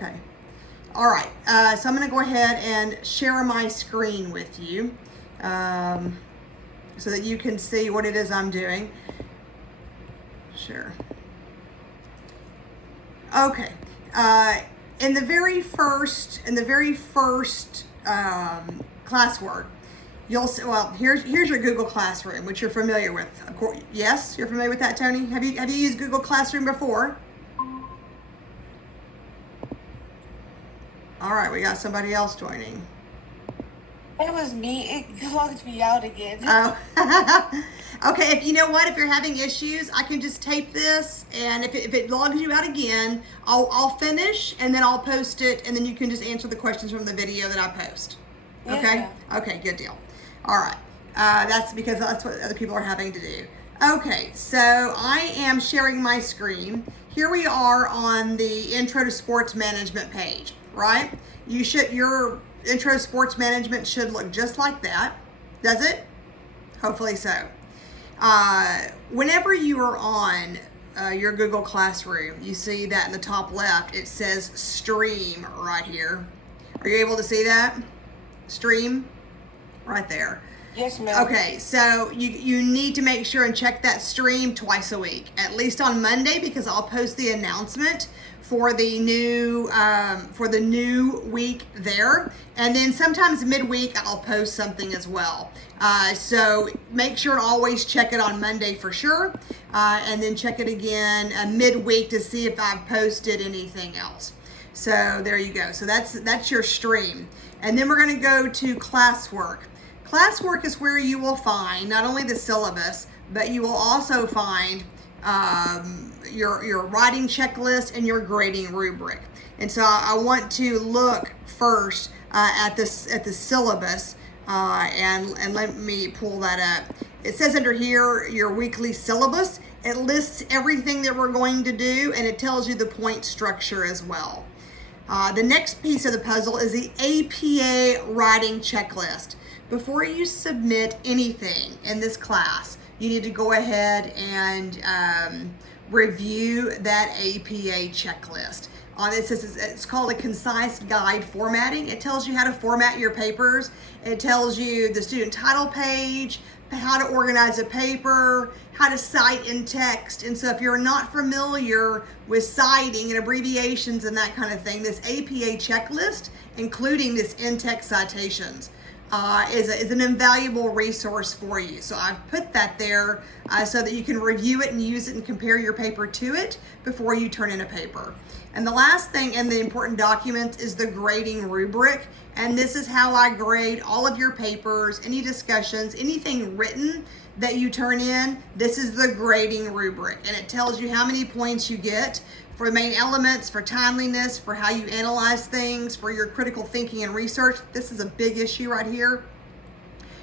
Okay. All right. So I'm going to go ahead and share my screen with you so that you can see what it is I'm doing. Sure. Okay. In the very first classwork, you'll see. Well, here's your Google Classroom, which you're familiar with. Of course, yes, you're familiar with that, Tony. Have you used Google Classroom before? All right, we got somebody else joining. It was me. It logged me out again. Oh, okay. If you know what, if you're having issues, I can just tape this, and if it logs you out again, I'll finish and then I'll post it, and then you can just answer the questions from the video that I post. Okay. Yeah. Okay. Good deal. All right. That's because that's what other people are having to do. Okay. So I am sharing my screen. Here we are on the Intro to Sports Management page, right? Your Intro to Sports Management should look just like that. Does it? Hopefully so. Whenever you are on your Google Classroom, you see that in the top left, it says stream right here. Are you able to see that? Stream right there. Yes, ma'am. Okay, so you need to make sure and check that stream twice a week, at least on Monday, because I'll post the announcement for the new week there, and then sometimes midweek I'll post something as well. So make sure to always check it on Monday for sure, and then check it again midweek to see if I've posted anything else. So there you go. So that's your stream, and then we're going to go to classwork. Classwork is where you will find not only the syllabus, but you will also find your writing checklist and your grading rubric. And so I want to look first at the syllabus, and let me pull that up. It says under here your weekly syllabus. It lists everything that we're going to do, and it tells you the point structure as well. The next piece of the puzzle is the APA writing checklist. Before you submit anything in this class, you need to go ahead and review that APA checklist. It's called a concise guide formatting. It tells you how to format your papers. It tells you the student title page, how to organize a paper, how to cite in text. And so if you're not familiar with citing and abbreviations and that kind of thing, this APA checklist, including this in-text citations, is an invaluable resource for you. So I've put that there so that you can review it and use it and compare your paper to it before you turn in a paper. And the last thing in the important documents is the grading rubric. And this is how I grade all of your papers, any discussions, anything written that you turn in. This is the grading rubric, and it tells you how many points you get for the main elements, for timeliness, for how you analyze things, for your critical thinking and research. This is a big issue right here.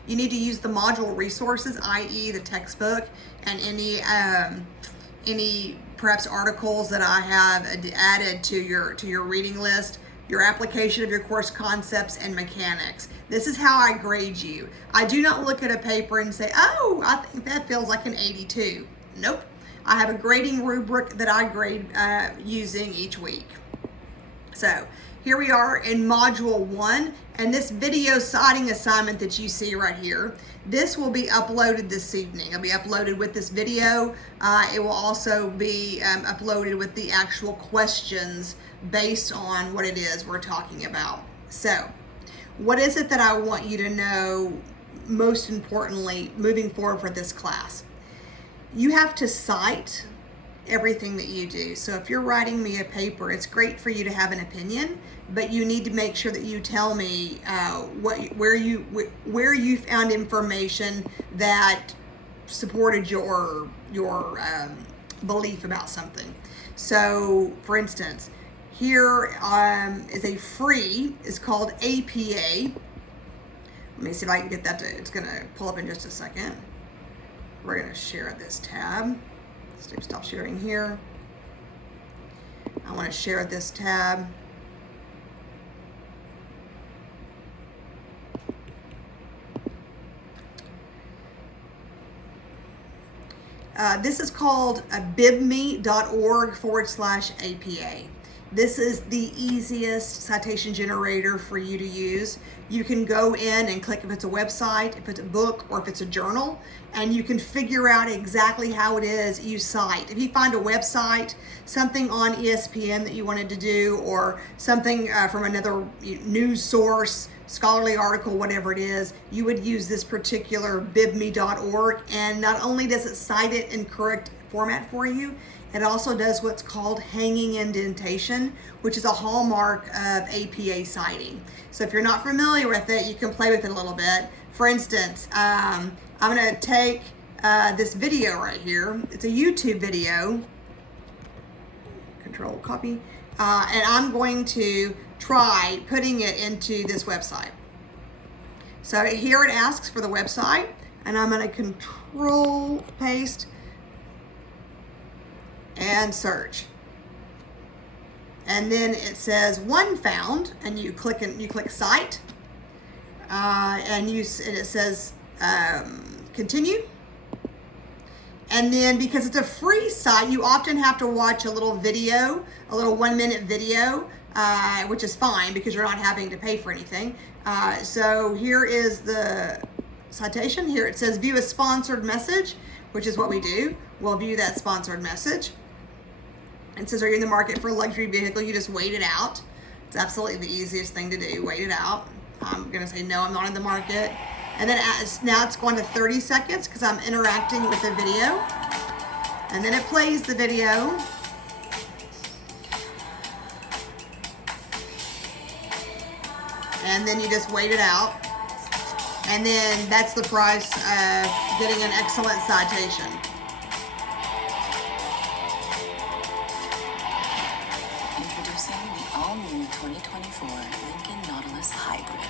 You need to use the module resources, i.e. the textbook, and any perhaps articles that I have added to your reading list, your application of your course concepts and mechanics. This is how I grade you. I do not look at a paper and say, oh, I think that feels like an 82. Nope. I have a grading rubric that I grade using each week. So here we are in module 1, and this video citing assignment that you see right here, this will be uploaded this evening. It'll be uploaded with this video. It will also be uploaded with the actual questions based on what it is we're talking about. So what is it that I want you to know most importantly moving forward for this class? You have to cite everything that you do. So if you're writing me a paper, it's great for you to have an opinion, but you need to make sure that you tell me where you found information that supported your belief about something. So for instance, here is a free, it's called APA. Let me see if I can get that it's gonna pull up in just a second. We're gonna share this tab. Stop sharing here. I wanna share this tab. This is called bibme.org/APA. This is the easiest citation generator for you to use. You can go in and click if it's a website, if it's a book, or if it's a journal, and you can figure out exactly how it is you cite. If you find a website, something on ESPN that you wanted to do, or something from another news source, scholarly article, whatever it is, you would use this particular bibme.org, and not only does it cite it in correct format for you, it also does what's called hanging indentation, which is a hallmark of APA citing. So if you're not familiar with it, you can play with it a little bit. For instance, I'm going to take this video right here. It's a YouTube video. Control copy. And I'm going to try putting it into this website. So here it asks for the website, and I'm going to control paste and search, and then it says one found, and you click cite, and it says continue. And then because it's a free site, you often have to watch a little video, a little 1-minute video, which is fine because you're not having to pay for anything. So here is the citation. Here it says view a sponsored message, which is what we do. We'll view that sponsored message. It says, are you in the market for a luxury vehicle? You just wait it out. It's absolutely the easiest thing to do. Wait it out. I'm going to say, no, I'm not in the market. And then now it's going to 30 seconds because I'm interacting with the video. And then it plays the video. And then you just wait it out. And then that's the price of getting an excellent citation. Introducing the all-new 2024 Lincoln Nautilus Hybrid.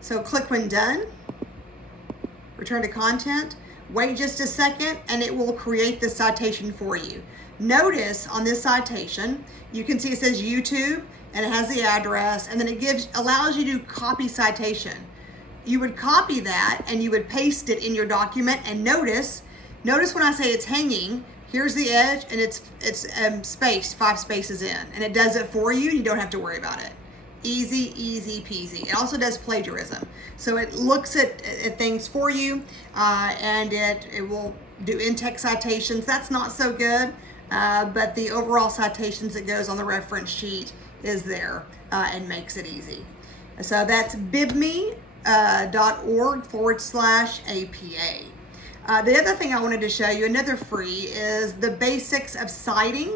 So click when done, return to content, wait just a second, and it will create the citation for you. Notice on this citation, you can see it says YouTube, and it has the address, and then it allows you to copy citation. You would copy that and you would paste it in your document, and notice when I say it's hanging, here's the edge, and it's spaced 5 spaces in, and it does it for you, and you don't have to worry about it. Easy, easy peasy. It also does plagiarism. So it looks at things for you, and it will do in-text citations. That's not so good, but the overall citations that goes on the reference sheet is there and makes it easy. So that's bibme.org/APA. The other thing I wanted to show you, another free, is the basics of citing.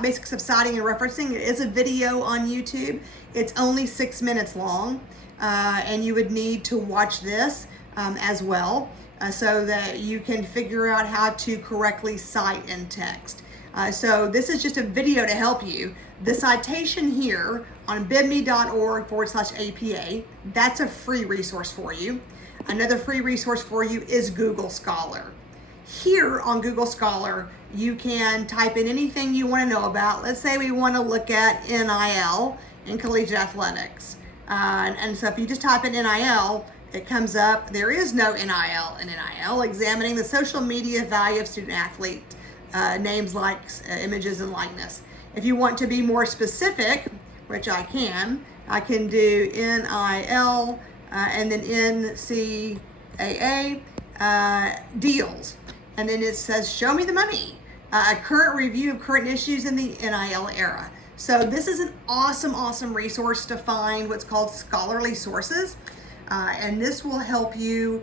Basics of citing and referencing. It is a video on YouTube. It's only 6 minutes long, and you would need to watch this as well so that you can figure out how to correctly cite in text. So this is just a video to help you. The citation here on bibme.org/APA, that's a free resource for you. Another free resource for you is Google Scholar. Here on Google Scholar, you can type in anything you want to know about. Let's say we want to look at NIL in collegiate athletics. And so if you just type in NIL, it comes up. There is no NIL in NIL, examining the social media value of student athlete names, likes, images, and likeness. If you want to be more specific, which I can do NIL and then NCAA deals. And then it says, show me the money. A current review of current issues in the NIL era. So this is an awesome resource to find what's called scholarly sources. And this will help you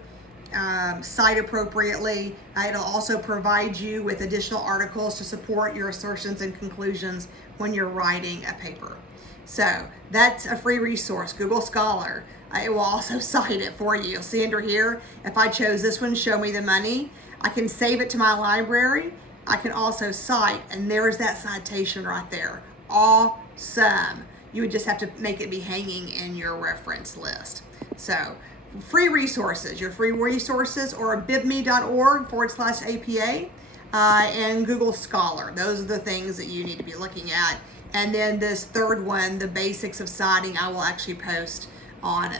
cite appropriately. It'll also provide you with additional articles to support your assertions and conclusions when you're writing a paper. So that's a free resource, Google Scholar. It will also cite it for you. You'll see under here, if I chose this one, show me the money, I can save it to my library. I can also cite, and there's that citation right there. Awesome. You would just have to make it be hanging in your reference list. So free resources, your free resources, or bibme.org/APA and Google Scholar. Those are the things that you need to be looking at. And then this third one, the basics of citing, I will actually post on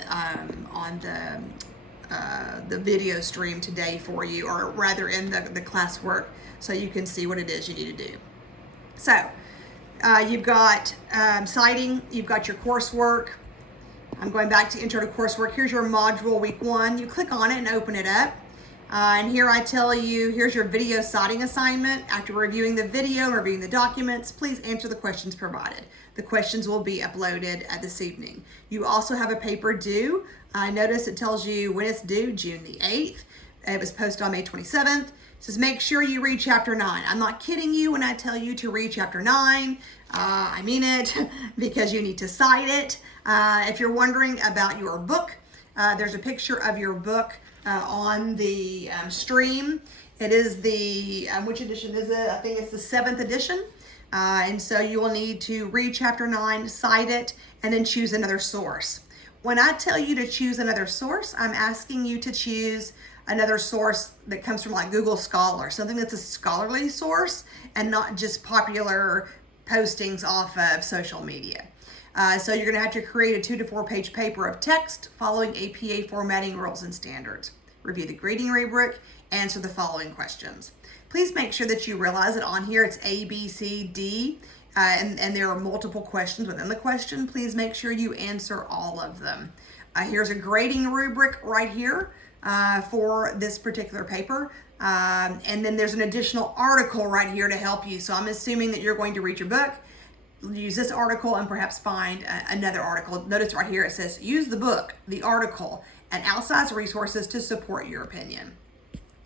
the video stream today for you, or rather in the classwork so you can see what it is you need to do. So you've got citing, you've got your coursework. I'm going back to intro to coursework. Here's your module week 1. You click on it and open it up. And here I tell you, here's your video citing assignment. After reviewing the video and reviewing the documents, please answer the questions provided. The questions will be uploaded this evening. You also have a paper due. Notice it tells you when it's due, June the 8th. It was posted on May 27th. It says make sure you read chapter 9. I'm not kidding you when I tell you to read chapter 9. I mean it because you need to cite it. If you're wondering about your book, there's a picture of your book on the stream. It is the, which edition is it? I think it's the 7th edition. And so you will need to read chapter 9, cite it, and then choose another source. When I tell you to choose another source, I'm asking you to choose another source that comes from like Google Scholar, something that's a scholarly source and not just popular postings off of social media. So you're gonna have to create a 2 to 4 page paper of text following APA formatting rules and standards. Review the grading rubric, answer the following questions. Please make sure that you realize that on here it's A, B, C, D, and there are multiple questions within the question. Please make sure you answer all of them. Here's a grading rubric right here for this particular paper. And then there's an additional article right here to help you. So I'm assuming that you're going to read your book, use this article, and perhaps find another article. Notice right here it says use the book, the article, and outside resources to support your opinion.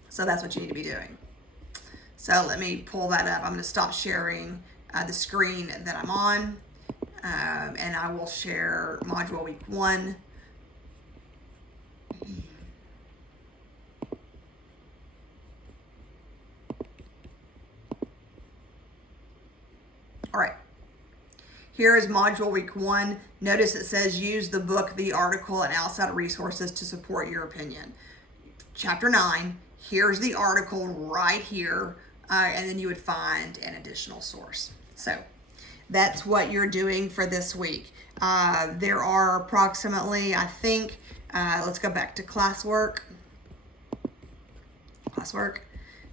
So that's what you need to be doing. So let me pull that up. I'm going to stop sharing the screen that I'm on, and I will share module week 1. All right. Here is module week 1. Notice it says use the book, the article, and outside resources to support your opinion. Chapter 9, here's the article right here, and then you would find an additional source. So that's what you're doing for this week. There are approximately, I think, let's go back to classwork.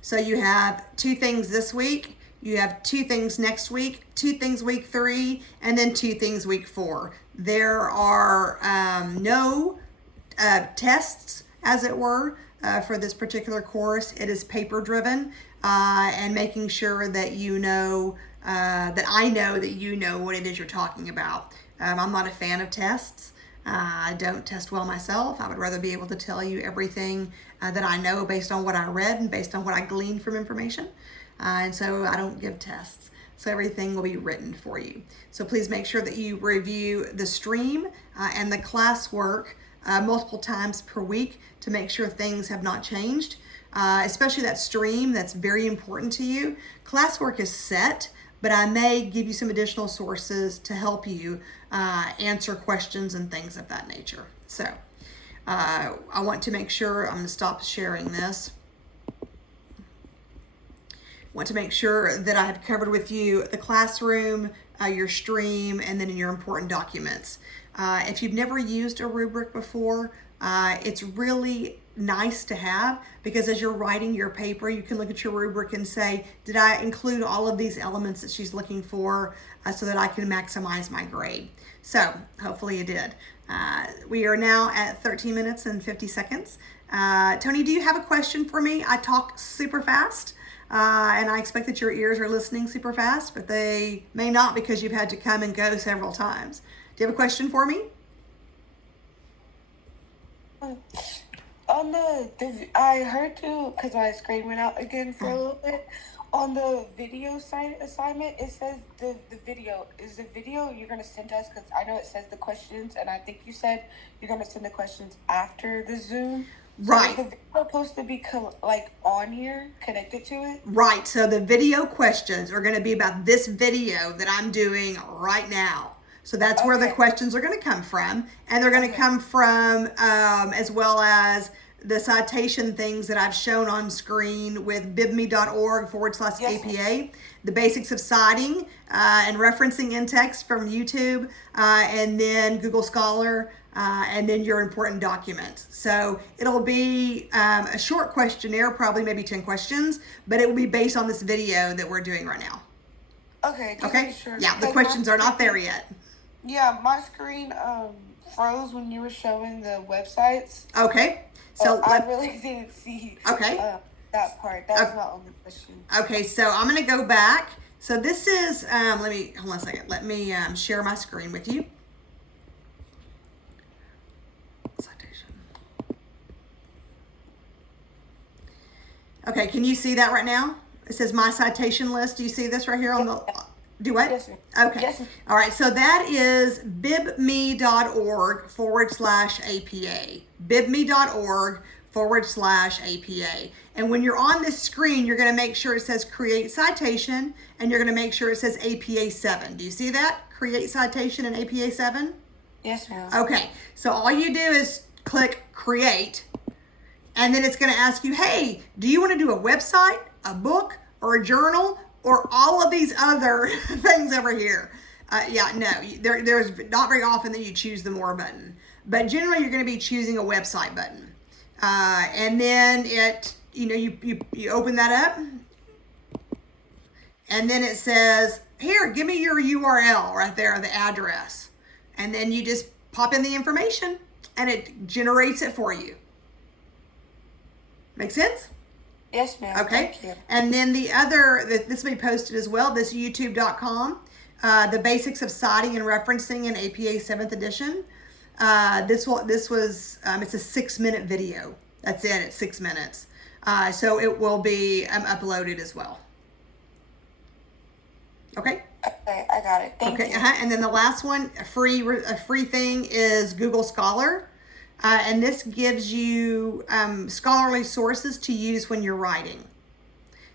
So you have 2 things this week. You have 2 things next week, 2 things week 3, and then 2 things week 4. There are no tests, as it were, for this particular course. It is paper driven, and making sure that you know, that I know that you know what it is you're talking about. I'm not a fan of tests. I don't test well myself. I would rather be able to tell you everything that I know based on what I read and based on what I gleaned from information. And so I don't give tests. So everything will be written for you. So please make sure that you review the stream and the classwork multiple times per week to make sure things have not changed. Especially that stream, that's very important to you. Classwork is set, but I may give you some additional sources to help you answer questions and things of that nature. So I want to make sure, I'm going to stop sharing this. Want to make sure that I have covered with you the classroom, your stream, and then in your important documents. If you've never used a rubric before, it's really nice to have, because as you're writing your paper, you can look at your rubric and say, did I include all of these elements that she's looking for so that I can maximize my grade? So hopefully you did. We are now at 13 minutes and 50 seconds. Tony, do you have a question for me? I talk super fast. And I expect that your ears are listening super fast, but they may not because you've had to come and go several times. Do you have a question for me? On I heard you, because my screen went out again for a little bit. On the video site assignment, it says the video. Is the video you're going to send us? Because I know it says the questions, and I think you said you're going to send the questions after the Zoom. Right. So is the video supposed to be on here, connected to it? Right. So the video questions are going to be about this video that I'm doing right now. So that's where the questions are going to come from. And they're going to come from as well as the citation things that I've shown on screen with bibme.org/APA, the basics of citing and referencing in text from YouTube, and then Google Scholar, and then your important documents. So it'll be a short questionnaire, probably maybe 10 questions, but it will be based on this video that we're doing right now. Okay. Just Okay? make sure. Yeah, the 'Cause questions my are not there screen- yet. Yeah, my screen froze when you were showing the websites. Okay, so I really didn't see Okay. that part. That was my only question. okay, so I'm gonna go back. So this is, hold on a second. Let me share my screen with you. Citation. Okay, can you see that right now? It says my citation list. Do you see this right here on the, do what? Yes, ma'am. Okay. Yes, ma'am. All right, so that is bibme.org/APA. bibme.org/APA. And when you're on this screen, you're going to make sure it says create citation, and you're going to make sure it says APA 7. Do you see that? Create citation and APA 7? Yes, ma'am. Okay, so all you do is click create, and then it's going to ask you, hey, do you want to do a website, a book, or a journal, or all of these other things over here? Yeah, no, there's not very often that you choose the more button, but generally you're going to be choosing a website button. And then you open that up, and then it says, here, give me your URL right there, the address. And then you just pop in the information and it generates it for you. Make sense? Yes, ma'am. Okay. Thank you. And then this will be posted as well, this youtube.com, the basics of citing and referencing in APA 7th edition. It's a 6-minute video. That's it, it's 6 minutes. So it will be uploaded as well. Okay. Okay, I got it. Thank Okay. you. And then the last one, a free thing is Google Scholar. And this gives you scholarly sources to use when you're writing.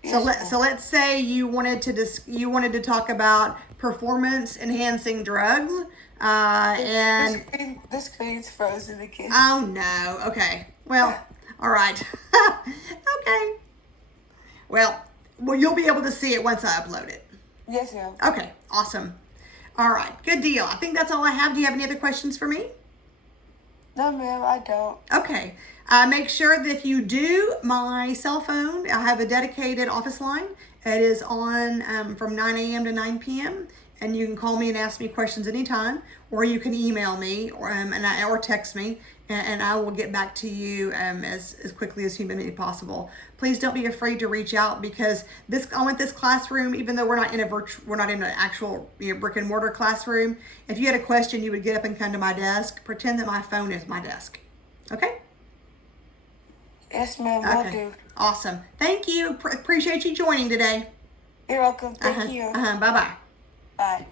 So let's say you wanted to talk about performance enhancing drugs, and The screen's frozen again. oh no. Okay. Well, all right. Okay. Well, you'll be able to see it once I upload it. Yes, ma'am. Okay. Awesome. All right. Good deal. I think that's all I have. Do you have any other questions for me? No, ma'am, I don't. Okay. Make sure that if you do, my cell phone, I have a dedicated office line. It is on from 9 a.m. to 9 p.m. And you can call me and ask me questions anytime, or you can email me or text me, and I will get back to you as quickly as humanly possible. Please don't be afraid to reach out, because I want this classroom, even though we're not in an actual brick and mortar classroom. If you had a question, you would get up and come to my desk. Pretend that my phone is my desk. Okay? Yes, ma'am, will Okay. do. Awesome. Thank you. Appreciate you joining today. You're welcome. Thank you. Bye-bye. Bye.